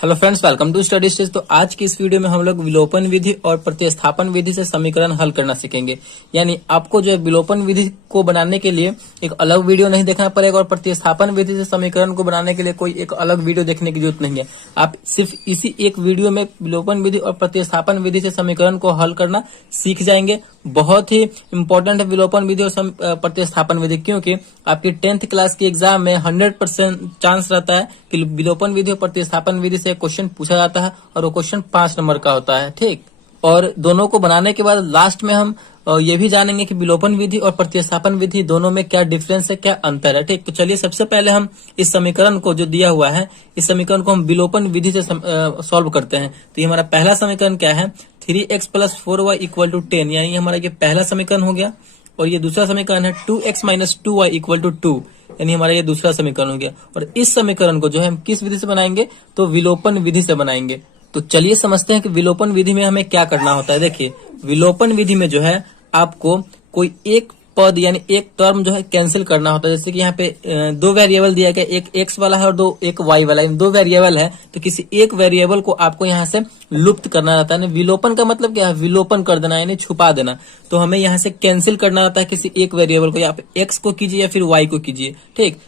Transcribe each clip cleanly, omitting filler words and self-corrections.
Hello friends, welcome to study stage. तो आज की इस वीडियो में हम लोग विलोपन विधि और प्रतिस्थापन विधि से समीकरण हल करना सीखेंगे। यानी आपको जो है विलोपन विधि को बनाने के लिए एक अलग वीडियो नहीं देखना पड़ेगा और प्रतिस्थापन विधि से समीकरण को बनाने के लिए कोई एक अलग वीडियो देखने की जरूरत नहीं है। आप सिर्फ इसी एक वीडियो में विलोपन विधि और प्रतिस्थापन विधि से समीकरण को हल करना सीख जाएंगे। बहुत ही इंपॉर्टेंट है विलोपन विधि और प्रतिस्थापन विधि, क्योंकि आपकी 10th क्लास की एग्जाम में 100% चांस रहता है कि विलोपन विधि और प्रतिस्थापन विधि से क्वेश्चन पूछा जाता है और वो क्वेश्चन 5 नंबर का होता है। ठीक, और दोनों को बनाने के बाद लास्ट में हम ये भी जानेंगे कि विलोपन विधि और प्रतिस्थापन विधि दोनों में क्या डिफरेंस है, क्या अंतर है। ठीक, तो चलिए सबसे पहले हम इस समीकरण को जो दिया हुआ है, इस समीकरण को हम विलोपन विधि से सॉल्व करते हैं। तो ये हमारा पहला समीकरण क्या है, 3x + 4y = 10, यानी हमारा ये पहला समीकरण हो गया। और ये दूसरा समीकरण है 2x - 2y = 2, यानी हमारा ये दूसरा समीकरण हो गया। और इस समीकरण को जो है हम किस विधि से बनाएंगे, तो विलोपन विधि से बनाएंगे। तो चलिए समझते हैं कि विलोपन विधि में हमें क्या करना होता है। देखिए, विलोपन विधि में जो है आपको कोई एक पद यानी एक टर्म जो है कैंसिल करना होता है। जैसे कि यहाँ पे दो वेरिएबल दिया गया, एक x वाला है और एक y वाला है, दो वेरिएबल है। तो किसी एक वेरिएबल को आपको यहाँ से लुप्त करना रहता है। विलोपन का मतलब क्या है, विलोपन कर देना यानी छुपा देना। तो हमें यहाँ से कैंसिल करना रहता है किसी एक वेरिएबल को, या आप x को कीजिए या फिर y को कीजिए। ठीक,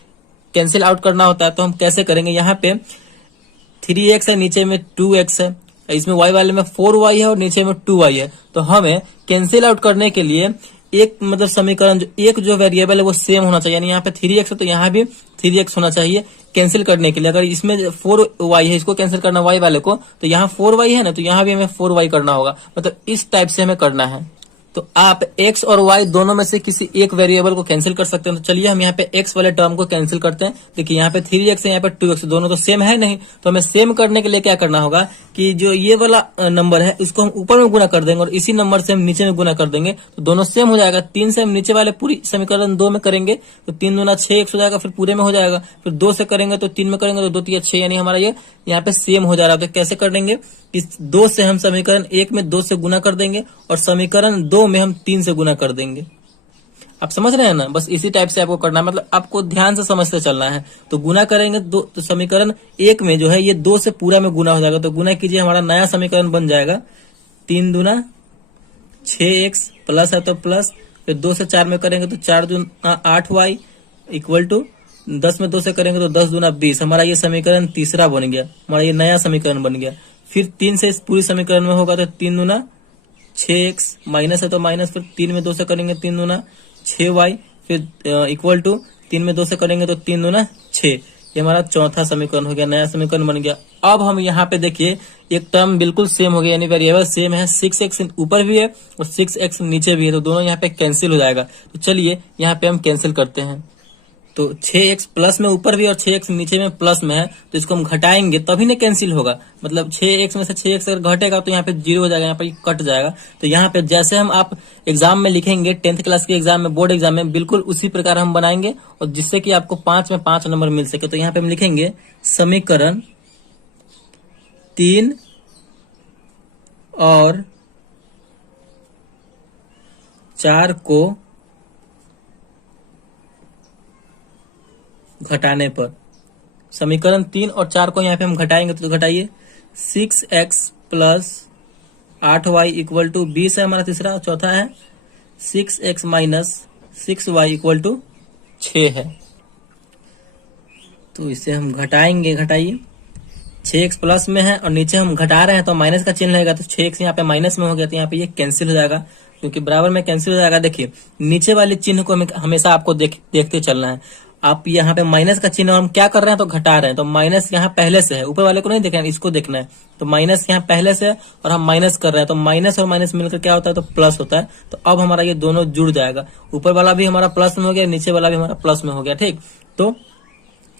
कैंसिल आउट करना होता है। तो हम कैसे करेंगे, यहाँ पे 3x है, नीचे में 2x है, इसमें y वाले में 4y है और नीचे में 2y है। तो हमें कैंसिल आउट करने के लिए एक मतलब समीकरण जो वेरिएबल है वो सेम होना चाहिए। यानी यहाँ पे 3x है तो यहाँ भी 3x होना चाहिए कैंसिल करने के लिए। अगर इसमें 4y है, इसको कैंसिल करना y वाले को, तो यहाँ 4y है ना, तो यहाँ भी हमें 4y करना होगा। मतलब इस टाइप से हमें करना है। तो आप x और y दोनों में से किसी एक वेरिएबल को कैंसिल कर सकते हैं। तो चलिए हम यहाँ पे x वाले टर्म को कैंसिल करते हैं। देखिए यहाँ पे 3x है, यहाँ पे 2x, दोनों तो सेम है नहीं। तो हमें सेम करने के लिए क्या करना होगा कि जो ये वाला नंबर है इसको हम ऊपर में गुना कर देंगे और इसी नंबर से हम नीचे में गुना कर देंगे, तो दोनों सेम हो जाएगा। 3 से हम नीचे वाले पूरी समीकरण 2 में करेंगे तो 3 दूना 6x हो जाएगा, फिर पूरे में हो जाएगा। फिर 2 से करेंगे तो 3 में करेंगे तो 2 3 6, यानी हमारा ये यहाँ पे सेम हो जा रहा है। तो कैसे कर देंगे, इस 2 से हम समीकरण 1 में 2 से गुना कर देंगे और समीकरण 2 में हम 3 से गुना कर देंगे। आप समझ रहे हैं ना, बस इसी टाइप से आपको करना है। मतलब आपको ध्यान से समझते चलना है। तो गुना करेंगे तो समीकरण 1 में जो है ये 2 से पूरा में गुना हो जाएगा। तो गुना कीजिए, हमारा नया समीकरण बन जाएगा 3 दूना 6x प्लस है तो प्लस, फिर 2 से 4 में करेंगे तो 4 दूना 8y = 10 में 2 से करेंगे तो 10 दूना 20। हमारा ये समीकरण तीसरा बन गया, हमारा ये नया समीकरण बन गया। फिर 3 से इस पूरी समीकरण में होगा तो 3 दूना 6x माइनस है तो माइनस, फिर 3 में 2 से करेंगे 3 दूना 6y, फिर = 3 में 2 से करेंगे तो 3 दूना 6। ये हमारा चौथा समीकरण हो गया, नया समीकरण बन गया। अब हम यहाँ पे देखिए एक टर्म बिल्कुल सेम हो गया, यानी वेरिएबल सेम है। 6x ऊपर भी है और 6x नीचे भी है, तो दोनों यहाँ पे कैंसिल हो जाएगा। तो चलिए यहाँ पे हम कैंसिल करते हैं। तो 6x प्लस में ऊपर भी और 6x नीचे में प्लस में है, तो इसको हम घटाएंगे तभी ना कैंसिल होगा। मतलब 6x में से 6x अगर घटेगा तो यहाँ पे 0 हो जाएगा, यहाँ पे कट जाएगा। तो यहाँ पे जैसे हम आप एग्जाम में लिखेंगे 10th क्लास के एग्जाम में, बोर्ड एग्जाम में, बिल्कुल उसी प्रकार हम बनाएंगे और जिससे कि आपको 5 में 5 नंबर मिल सके। तो यहाँ पे हम लिखेंगे समीकरण 3 और 4 को घटाने पर, समीकरण 3 और 4 को यहाँ पे हम घटाएंगे तो घटाइए 6x + 8y = 20 है हमारा तीसरा। चौथा है 6x - 6y = 6 है। तो इसे हम घटाएंगे, घटाइए। 6x प्लस में है और नीचे हम घटा रहे हैं तो माइनस का चिन्ह लगेगा, तो 6x यहाँ पे माइनस में हो गया, तो यहाँ पे ये कैंसिल हो जाएगा क्योंकि बराबर में कैंसिल हो जाएगा। देखिए नीचे वाले चिन्ह को हमेशा आपको देखते चलना है। आप यहाँ पे माइनस का चिन्ह हम क्या कर रहे हैं, तो घटा रहे हैं। तो माइनस यहाँ पहले से है, ऊपर वाले को नहीं देखना है, इसको देखना है। तो माइनस यहाँ पहले से है और हम माइनस कर रहे हैं, तो माइनस और माइनस मिलकर क्या होता है, तो प्लस होता है। तो अब हमारा ये दोनों जुड़ जाएगा, ऊपर वाला भी हमारा प्लस में हो गया, नीचे वाला भी हमारा प्लस में हो गया। ठीक, तो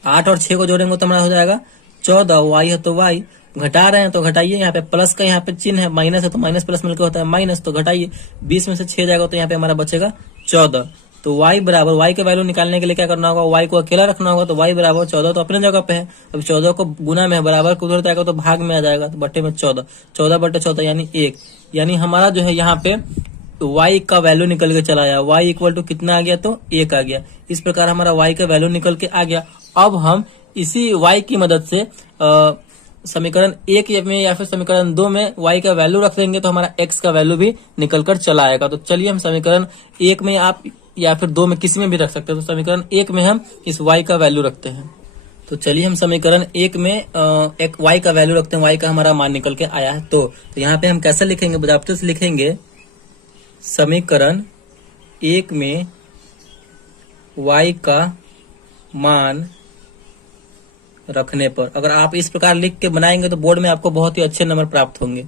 8 और 6 को जोड़ेंगे तो हमारा हो जाएगा 14, y है तो y, घटा रहे हैं तो घटाइए। यहाँ पे प्लस का यहाँ पे चिन्ह है, माइनस है तो माइनस प्लस मिलकर होता है माइनस, तो घटाइए। 20 में से 6 जाएगा तो यहाँ पे हमारा बचेगा 14। तो y बराबर, y के वैल्यू निकालने के लिए क्या करना होगा, y को अकेला रखना होगा। तो y बराबर 14 तो अपने जगह पे है। अब 14 को गुना में है, बराबर को उधर जाएगा तो भाग में आ जाएगा, तो बट्टे में 14, 14/14 यानी 1। यानी हमारा जो है यहाँ पे y का वैल्यू निकल के चला आया, y = कितना आ गया, तो 1 आ गया। इस प्रकार हमारा y का वैल्यू निकल के आ गया। अब हम इसी y की मदद से समीकरण 1 में या फिर समीकरण 2 में y का वैल्यू रख देंगे तो हमारा x का वैल्यू भी निकल कर चला आएगा। तो चलिए हम समीकरण 1 में आप या फिर 2 में किसी में भी रख सकते हैं। तो समीकरण 1 में हम इस y का वैल्यू रखते हैं। तो चलिए हम समीकरण 1 में एक y का वैल्यू रखते हैं। y का हमारा मान निकल के आया है। तो यहाँ पे हम कैसे लिखेंगे, बजाबते से लिखेंगे समीकरण 1 में y का मान रखने पर। अगर आप इस प्रकार लिख के बनाएंगे तो बोर्ड में आपको बहुत ही अच्छे नंबर प्राप्त होंगे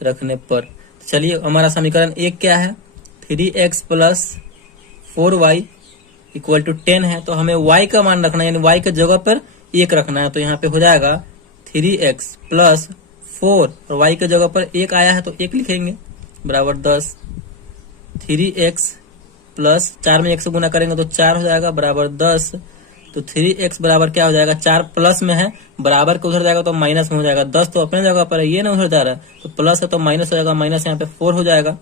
रखने पर। चलिए हमारा समीकरण 1 क्या है, 3x plus 4y equal to 10 है। तो हमें y का मान रखना है, यानी y के जगह पर 1 रखना है। तो यहाँ पे हो जाएगा 3x प्लस 4 और y के जगह पर 1 आया है तो 1 लिखेंगे बराबर 10। 3x प्लस 4 में 1 से गुना करेंगे तो 4 हो जाएगा बराबर 10। तो 3x बराबर क्या हो जाएगा, 4 प्लस में है, बराबर के उधर जाएगा तो माइनस में हो जाएगा। 10 तो अपने जगह पर है, ये ना उधर जा रहा है, तो प्लस है तो माइनस हो जाएगा, माइनस यहाँ पे 4 हो जाएगा।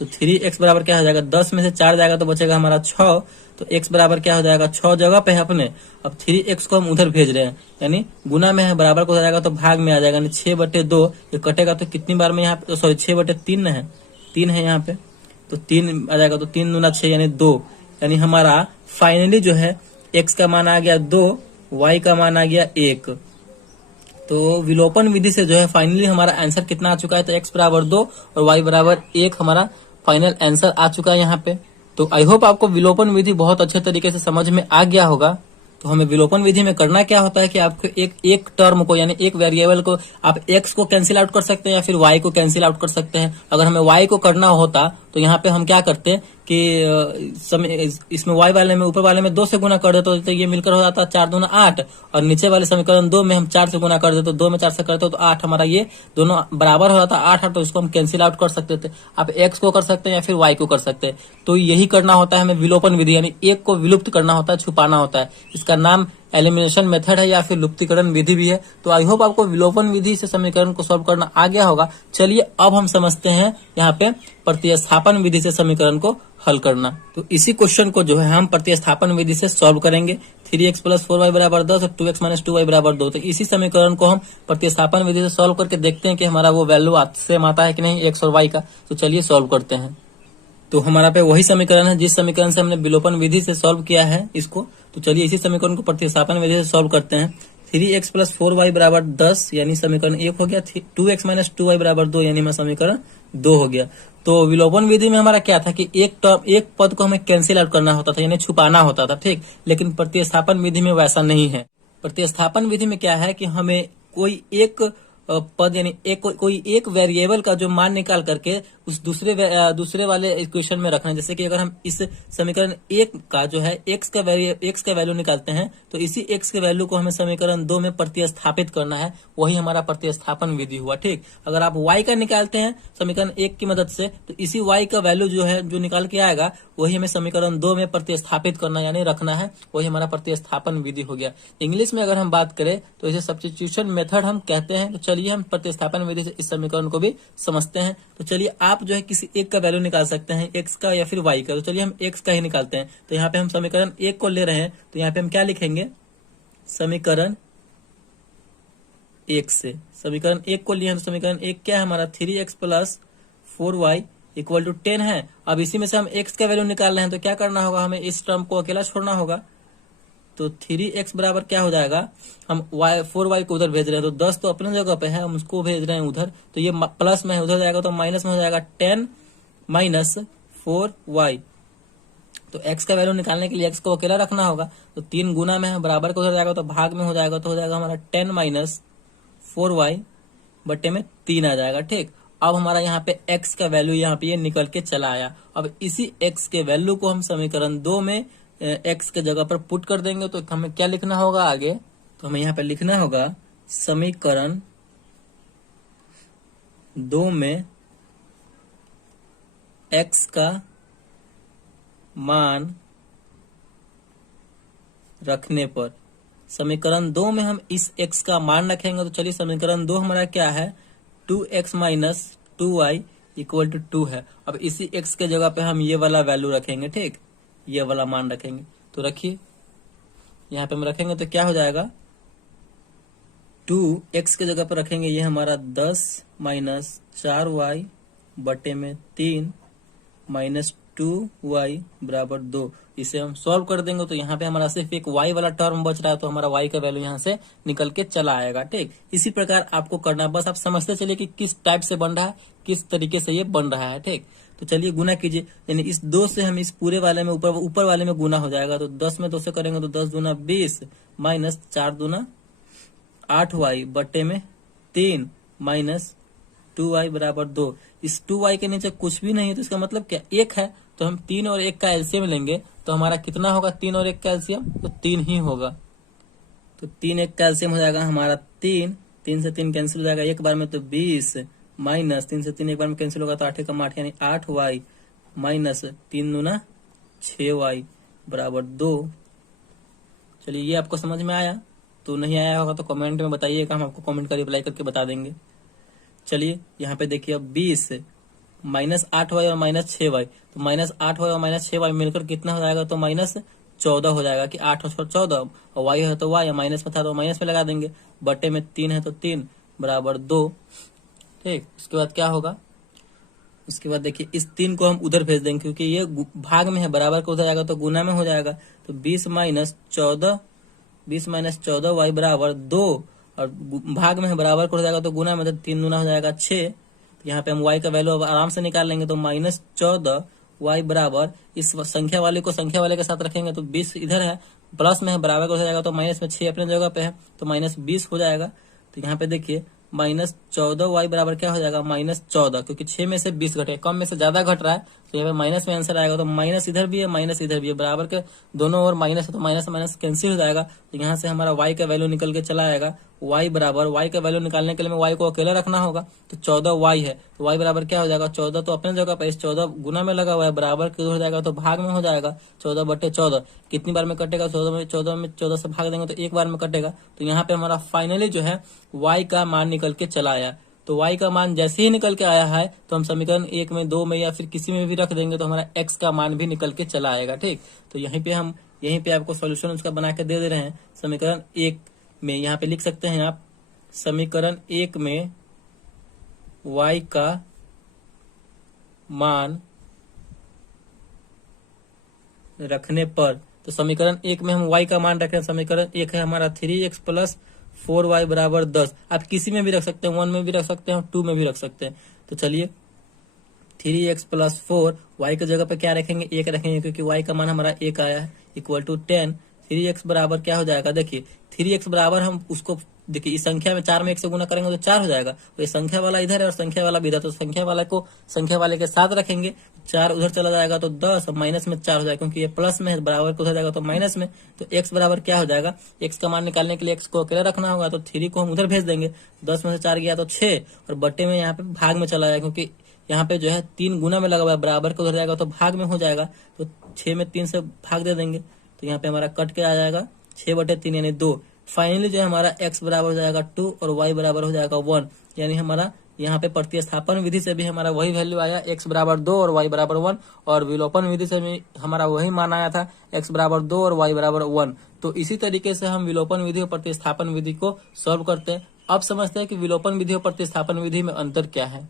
तो 3x बराबर क्या हो जाएगा, 10 में से 4 जाएगा तो बचेगा हमारा 6। तो x बराबर क्या हो जाएगा, 6 जगह पे है अपने। अब 3x को हम उधर भेज रहे हैं, यानी गुना में है, बराबर को हो जाएगा तो भाग में आ जाएगा, यानी 6/2। ये कटेगा तो कितनी बार में यहाँ पे, सॉरी 6/3 है, 3 है यहाँ पे, तो 3 आ जाएगा। तो 3 दूना 6 यानी 2, यानी हमारा फाइनली जो है x का मान आ गया 2, y का मान आ गया 1। तो विलोपन विधि से जो है फाइनली हमारा आंसर कितना आ चुका है, तो x बराबर 2 और y बराबर 1 हमारा फाइनल आंसर आ चुका है यहाँ पे। तो आई होप आपको विलोपन विधि बहुत अच्छे तरीके से समझ में आ गया होगा। तो हमें विलोपन विधि में करना क्या होता है कि आपको एक टर्म को, यानी एक वेरिएबल को आप x को कैंसिल आउट कर सकते हैं या फिर y को कैंसिल आउट कर सकते हैं। अगर हमें y को करना होता तो यहाँ पे हम क्या करते हैं कि इसमें y वाले में, ऊपर वाले में 2 से गुना कर देते तो ये मिलकर हो जाता 4 दूना 8, और नीचे वाले समीकरण 2 में हम 4 से गुना कर देते, तो 2 में 4 से करते तो 8, हमारा ये दोनों बराबर हो जाता 8 8। तो इसको हम कैंसिल आउट कर सकते थे। आप x को कर सकते हैं या फिर y को कर सकते हैं। तो यही करना होता है हमें विलोपन विधि, यानी एक को विलुप्त करना होता है, छुपाना होता है। इसका नाम एलिमिनेशन मेथड है या फिर लुप्तीकरण विधि भी है। तो आई होप आपको विलोपन विधि से समीकरण को सॉल्व करना आ गया होगा। चलिए अब हम समझते हैं यहाँ पे प्रतिस्थापन विधि से समीकरण को हल करना। तो इसी क्वेश्चन को जो है हम प्रतिस्थापन विधि से सॉल्व करेंगे। 3x प्लस 4y बराबर 10 और 2x माइनस 2y बराबर 2। तो इसी समीकरण को हम प्रतिस्थापन विधि से सॉल्व करके देखते हैं कि हमारा वो वैल्यू सेम आता है कि नहीं x और y का। तो चलिए सॉल्व करते हैं। तो हमारा पे वही समीकरण है जिस समीकरण से हमने विलोपन विधि से सॉल्व किया है इसको। तो चलिए इसी समीकरण को प्रतिस्थापन विधि से सॉल्व करते हैं। 3x प्लस 4y बराबर 10 यानी समीकरण 1 हो गया। 2x माइनस 2y बराबर 2 यानी हमारा समीकरण 2 हो गया। तो विलोपन विधि में हमारा क्या था कि एक पद को हमें कैंसिल आउट करना होता था, यानी छुपाना होता था, ठीक। लेकिन प्रतिस्थापन विधि में वैसा नहीं है। प्रतिस्थापन विधि में क्या है कि हमें कोई एक पद, यानी कोई एक वेरिएबल का जो मान निकाल करके उस दूसरे वाले इक्वेशन में रखना है। जैसे कि अगर हम इस समीकरण 1 का जो है x का वैल्यू निकालते हैं तो इसी x के वैल्यू को हमें समीकरण 2 में प्रतिस्थापित करना है। वही हमारा प्रतिस्थापन विधि हुआ, ठीक। अगर आप y का निकालते हैं समीकरण 1 की मदद से तो इसी y का वैल्यू जो है जो निकाल के आएगा वही हमें समीकरण 2 में प्रतिस्थापित करना यानी रखना है। वही हमारा प्रतिस्थापन विधि हो गया। इंग्लिश में अगर हम बात करें तो इसे सब्स्टिट्यूशन मेथड हम कहते हैं। तो चलिए हम प्रतिस्थापन विधि से इस समीकरण को भी समझते हैं। तो चलिए आप जो है किसी एक का वैल्यू निकाल सकते हैं, x का या फिर y का। तो चलिए हम x का ही निकालते हैं। तो यहाँ पे हम समीकरण 1 को ले रहे हैं तो यहाँ पे हम क्या लिखेंगे, समीकरण 1 से समीकरण 1 को लिए हैं। तो समीकरण 1 क्या है हमारा, 3x plus 4y equal to 10 है। अब इसी में से हम x का वैल्यू निकाल रहे हैं तो क्या करना होगा, हमें इस टर्म को अकेला छोड़ना होगा। तो 3x बराबर क्या हो जाएगा, हम 4y को उधर भेज रहे हैं तो 10 तो अपने जगह पे है, हम उसको भेज रहे हैं उधर। तो ये प्लस में है, उधर जाएगा तो माइनस में हो जाएगा 10 माइनस 4y। तो x का वैल्यू निकालने के लिए x को अकेला रखना होगा। तो 3 गुना में है, बराबर को उधर जाएगा तो भाग में हो जाएगा। तो हो जाएगा हमारा 10 माइनस 4y बटे में 3 आ जाएगा, ठीक। अब हमारा यहाँ पे x का वैल्यू यहाँ पे ये निकल के चला आया। अब इसी x के वैल्यू को हम समीकरण 2 में x के जगह पर पुट कर देंगे। तो हमें क्या लिखना होगा आगे, तो हमें यहाँ पे लिखना होगा समीकरण 2 में x का मान रखने पर। समीकरण 2 में हम इस x का मान रखेंगे। तो चलिए समीकरण 2 हमारा क्या है, 2x minus 2y equal to 2 है। अब इसी x के जगह पे हम ये वाला वैल्यू रखेंगे, ठीक, ये वाला मान रखेंगे। तो रखिए यहाँ पे हम रखेंगे तो क्या हो जाएगा, 2x के जगह पर रखेंगे, ये हमारा 10 माइनस 4y बटे में 3 माइनस 2y बराबर 2। इसे हम सॉल्व कर देंगे तो यहाँ पे हमारा सिर्फ एक y वाला टर्म बच रहा है, तो हमारा y का वैल्यू यहाँ से निकल के चला आएगा। ठीक, इसी प्रकार आपको करना है, बस आप समझते चलिए कि किस टाइप से बन रहा है, किस तरीके से ये बन रहा है। ठीक, तो चलिए गुना कीजिए, यानी इस 2 से हम इस पूरे वाले में ऊपर वाले में गुना हो जाएगा, तो 10 में 2 से करेंगे तो 10 दूना 20 माइनस 4 दूना 8y बटे में 3 माइनस 2y बराबर 2। इस 2y के नीचे कुछ भी नहीं है, तो इसका मतलब क्या 1 है, तो हम 3 और 1 का एलसीएम लेंगे तो हमारा कितना होगा, 3 और 1 का एलसीएम तो 3 ही होगा। तो 3 1 का एलसीएम हो जाएगा हमारा 3, 3 से 3 कैंसिल हो जाएगा एक बार में, तो 20 माइनस 3 से 3 एक बार में कैंसिल होगा तो 8 कम 8 यानी 8y माइनस 3 दूना 6y बराबर 2। चलिए ये आपको समझ में आया, तो नहीं आया होगा तो कमेंट में बताइएगा, हम आपको कमेंट का रिप्लाई करके बता देंगे। चलिए यहाँ पे देखिए अब 20 माइनस 8y और माइनस 6y, तो माइनस 8y और माइनस 6y मिलकर कितना हो जाएगा, तो माइनस 14 हो जाएगा कि 8 और 14, और y है तो y, माइनस में था तो माइनस में लगा देंगे, बटे में 3 है तो 3 बराबर 2। ठीक, उसके बाद क्या होगा, उसके बाद देखिए इस 3 को हम उधर भेज देंगे, क्योंकि ये भाग में है, बराबर को उधर जाएगा तो गुना में हो जाएगा, तो 20 माइनस 14 y बराबर 2, और भाग में है, बराबर को हो जाएगा तो गुना में, तो 3 गुना हो जाएगा 6। तो यहाँ पे हम y का वैल्यू अब आराम से निकाल लेंगे, तो माइनस 14 y बराबर, इस संख्या वाले को संख्या वाले के साथ रखेंगे तो 20 इधर है, प्लस में है, बराबर को हो जाएगा तो माइनस में 6 अपने जगह पे है तो माइनस 20 हो जाएगा। तो यहाँ पे देखिए माइनस 14y बराबर क्या हो जाएगा, माइनस 14, क्योंकि 6 में से 20 घटे, कम में से ज्यादा घट रहा है, तो यहाँ पे माइनस में आंसर आएगा। तो माइनस इधर भी है, माइनस इधर भी है, बराबर के दोनों ओर माइनस है, तो माइनस माइनस कैंसिल हो जाएगा। तो यहाँ से हमारा y का वैल्यू निकल के चला आएगा, y बराबर, y का वैल्यू निकालने के लिए y को अकेला रखना होगा, तो 14y है, तो y बराबर क्या हो जाएगा, 14 तो अपने जगह पे, इस 14 गुना में लगा हुआ है, बराबर के हो जाएगा तो भाग में हो जाएगा, 14 बटे 14 कितनी बार में कटेगा, 14 से भाग देंगे तो एक बार में कटेगा। तो यहाँ पे हमारा फाइनली जो है y का मान निकल के चला आया। तो y का मान जैसे ही निकल के आया है तो हम समीकरण 1 में, 2 में या फिर किसी में भी रख देंगे तो हमारा x का मान भी निकल के चला आएगा। ठीक, तो यहीं पे आपको सॉल्यूशन उसका बना के दे रहे हैं। समीकरण 1 में यहाँ पे लिख सकते हैं आप, समीकरण 1 में y का मान रखने पर, तो समीकरण 1 में हम y का मान रखें, समीकरण 1 है हमारा 3x प्लस 4y बराबर 10। आप किसी में भी रख सकते हैं, 1 में भी रख सकते हैं, 2 में भी रख सकते हैं। तो चलिए 3x प्लस 4, y की जगह पे क्या रखेंगे, 1 रखेंगे, क्योंकि y का मान हमारा 1 आया है, इक्वल टू 10। 3x बराबर क्या हो जाएगा, देखिए 3x बराबर, हम उसको देखिए इस संख्या में 4 में 1 से गुना करेंगे तो 4 हो जाएगा, तो ये संख्या वाला इधर है और संख्या वाला भी इधर, तो संख्या वाला को संख्या वाले के साथ रखेंगे, 4 उधर चला जाएगा तो 10, और माइनस में 4 हो जाएगा, क्योंकि ये प्लस में है, बराबर को उधर जाएगा तो माइनस में। तो x बराबर क्या हो जाएगा, x का मान निकालने के लिए x को अकेला रखना होगा, तो 3 को हम उधर भेज देंगे, 10 में से 4 गया तो 6, और बट्टे में यहाँ पे भाग में चला जाएगा, क्योंकि यहाँ पे जो है 3 गुना में लगा हुआ है, बराबर को उधर जाएगा तो भाग में हो जाएगा, तो 6 में 3 से भाग दे देंगे, तो यहाँ पे हमारा कट के आ जाएगा 6 बटे 3 यानी 2। फाइनली जो है हमारा x बराबर हो जाएगा 2 और y बराबर हो जाएगा 1, यानी हमारा यहाँ पे प्रतिस्थापन विधि से भी हमारा वही वैल्यू आया, x बराबर 2 और y बराबर 1, और विलोपन विधि से भी हमारा वही मान आया था, x बराबर 2 और y बराबर 1। तो इसी तरीके से हम विलोपन विधि और प्रतिस्थापन विधि को सॉल्व करते हैं। अब समझते हैं कि विलोपन विधि और प्रतिस्थापन विधि में अंतर क्या है।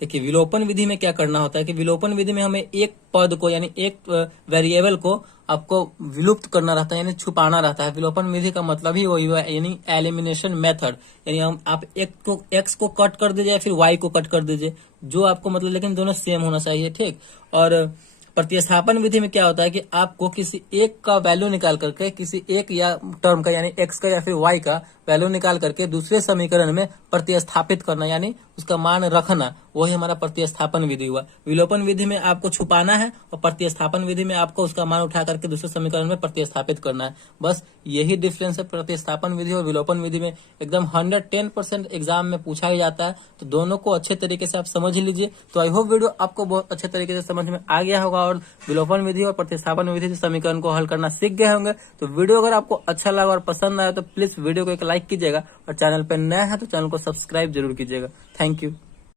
देखिए विलोपन विधि में क्या करना होता है कि विलोपन विधि में हमें एक पद को, यानी एक वेरिएबल को आपको विलुप्त करना रहता है, यानी छुपाना रहता है। विलोपन विधि का मतलब ही वही है, यानी एलिमिनेशन मेथड, यानी हम आप एक्स को कट कर दीजिए या फिर वाई को कट कर दीजिए, जो आपको मतलब, लेकिन दोनों सेम होना चाहिए। ठीक, और प्रतिस्थापन विधि में क्या होता है कि आपको किसी एक का वैल्यू निकाल करके, किसी एक या टर्म का यानी एक्स का या फिर वाई का वैल्यू निकाल करके दूसरे समीकरण में प्रतिस्थापित करना, यानी उसका मान रखना, वही हमारा प्रतिस्थापन विधि हुआ। विलोपन विधि में आपको छुपाना है और प्रतिस्थापन विधि में आपको उसका मान उठा करके दूसरे समीकरण में प्रतिस्थापित करना है। बस यही डिफरेंस है प्रतिस्थापन विधि और विलोपन विधि में। एकदम 110% एग्जाम में पूछा ही जाता है, तो दोनों को अच्छे तरीके से आप समझ लीजिए। तो आई होप वीडियो आपको बहुत अच्छे तरीके से समझ में आ गया होगा और विलोपन विधि और प्रतिस्थापन विधि से समीकरण को हल करना सीख गए होंगे। तो वीडियो अगर आपको अच्छा लगा और पसंद आया तो प्लीज वीडियो को एक लाइक कीजिएगा, और चैनल पर नया है तो चैनल को सब्सक्राइब जरूर कीजिएगा। Thank you.